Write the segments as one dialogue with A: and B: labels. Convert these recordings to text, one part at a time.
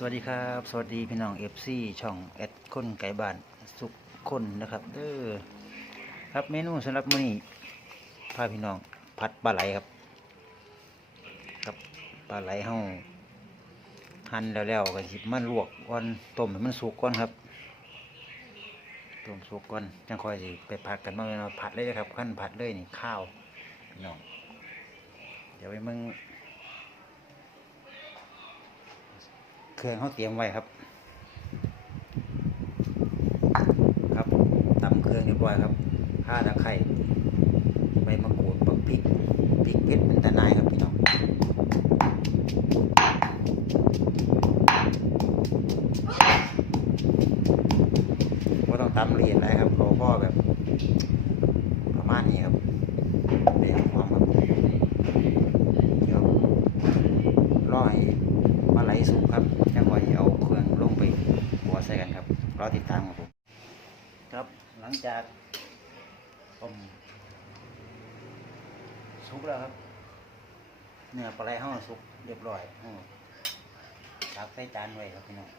A: สวัสดีครับ สวัสดีพี่น้องเอฟซีช่องแอดคนไก่บ้านสุขคนนะครับเด้อครับเมนูสำหรับมื้อนี้พาพี่น้องผัดปลาไหลครับครับปลาไหลเฮาหั่นแล้วแล้วก็สิมันลวกก่อนต้มให้มันสุกก่อนครับต้มสุกก่อนจังค่อยสิไปผัดกันมาเอาผัดเลยนะครับขั้นผัดเลยนี่ข้าวพี่น้องเดี๋ยวไปมึง เครื่องเขาเตรียมไว้ครับ ครับตำเครื่องเรียบร้อยครับข่าตะไคร้ใบมะกรูดปักพริกพริกเพชรเป็นตะนายครับพี่น้องว่าต้องตำละเอียดอะไรครับเราก็แบบ ประมาณนี้ครับเดี๋ยวหอมครับเดี๋ยว รอให้ปลาไหลสุกครับจังหวะเอาเครื่องลงไปหัวใส่กันครับ รอติดตามครับผม ครับหลัง จากผมสุกแล้วครับ เนื้อปลาไหลห้าสุกเรียบร้อยห้าตักใส่จานไว้ครับพี่น้อง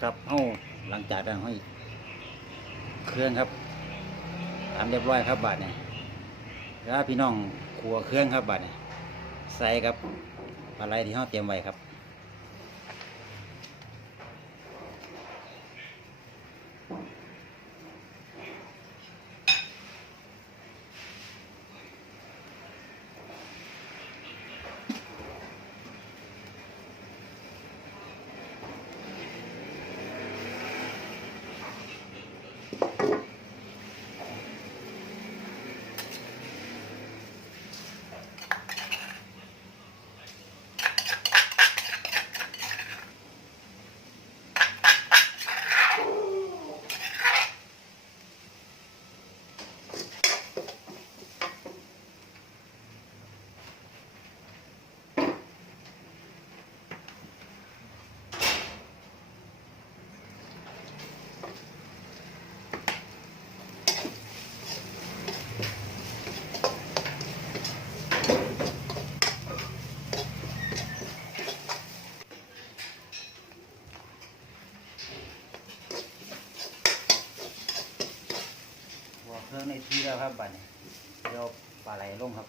A: ครับเฮาหลังจากนั้นเฮาอีก เครื่องครับทำเรียบร้อยครับบาทเนี่ยแล้วพี่น้องขัวเครื่องครับบาทเนี่ยใส่ครับอะไรที่น้องเตรียมไว้ครับ แล้วครับบัดนี้เดี๋ยวปลาไหลลงครับ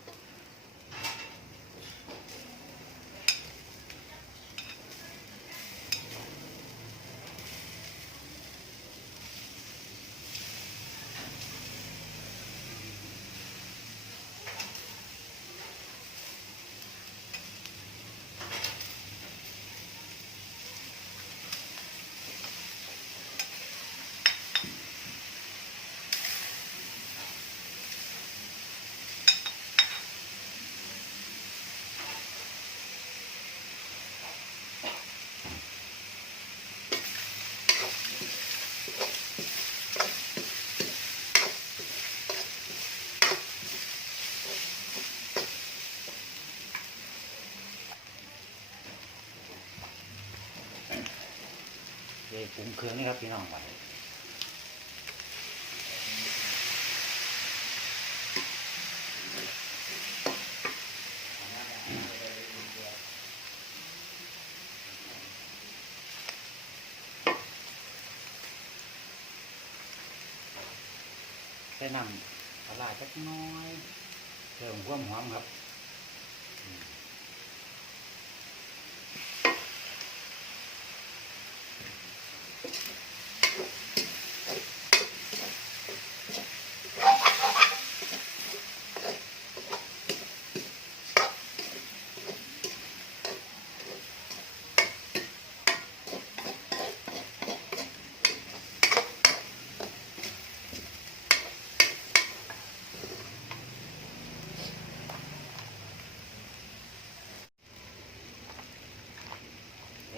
A: รื่องนี่ครับพี่น้องบัดแค่นำปลาร้าจักน้อยเพิ่มความหอมครับ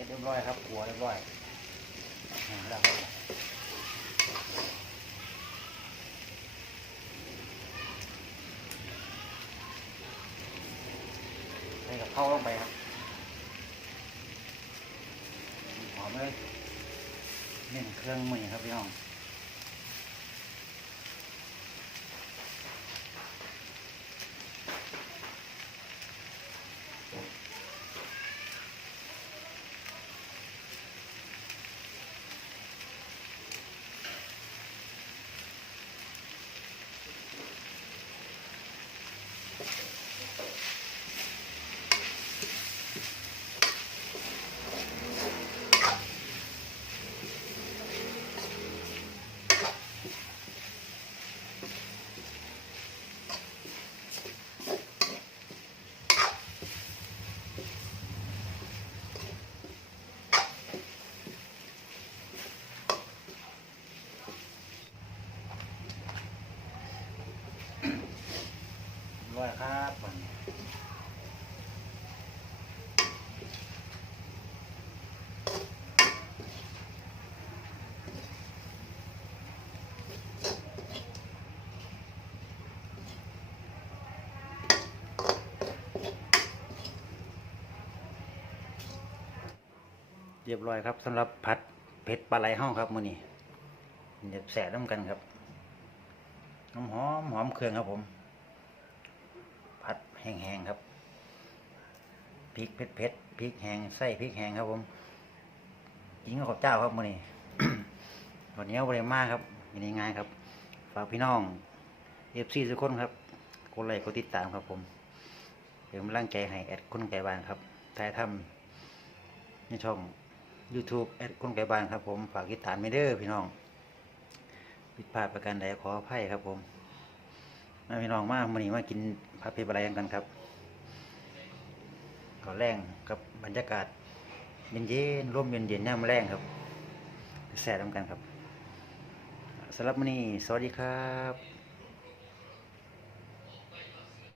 A: เรียบร้อยครับหัวเรียบร้อย ใส่กับเข้าลงไปครับหอมเลยเน้นเครื่องมือครับพี่น้อง เรียบร้อยครับสำหรับผัดเผ็ดปลาไหลห้องครับมื้อนี้เดี๋ยวแสะน้ำกันครับหอมหอมหอมเครื่องครับผม ผัดแห้งๆครับพริกเผ็ดๆพริกแห้งไส้พริกแห้งครับผมยิงกับเจ้าครับมื้อนี้วันนี้เอาไปมากครับมีง่ายครับ ฝากพี่น้องเอฟซีทุกคนครับกดไลค์กดติดตามครับผมเป็นกำลังใจให้แอดคนไก่บานครับถ่ายทำในช่อง YouTube แอดคนไก่บ้านครับผมฝากติดตามไม่เด้อพี่น้องผิดพลาดประการใดขออภัยครับผมมาพี่น้องมาวันนี้มากินผัดเผ็ดอะไรกันครับก่อแรงกับบรรยากาศเย็นๆร่มเย็นๆย่ามแรงครับแซ่บน้ำกันครับสำหรับวันนี้สวัสดีครับ